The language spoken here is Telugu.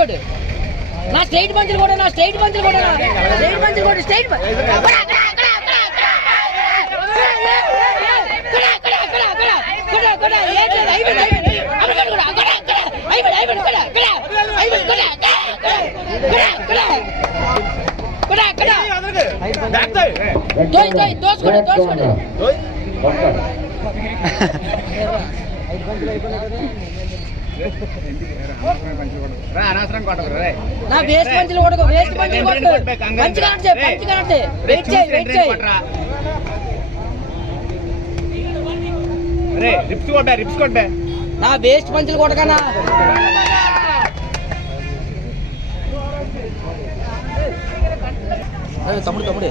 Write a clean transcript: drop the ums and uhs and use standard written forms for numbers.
కొట్టు నా స్ట్రైట్ పంచులు కూడా నా స్ట్రైట్ పంచులు కూడా స్ట్రైట్ పంచులు కూడా స్ట్రైట్ దోసుకోండి దోసుకోండి నా వేస్ట్ పంచులు కొడుకో వేస్ట్ పంచులు కొట్టు పంచి కనట్టే పంచి కనట్టే వెయిట్ చేయి వెయిట్ చేయి అరే రిప్స్ కొట్టే రిప్స్ కొట్టే నా వేస్ట్ పంచులు కొడకనా తమ్ముడు తమ్ముడు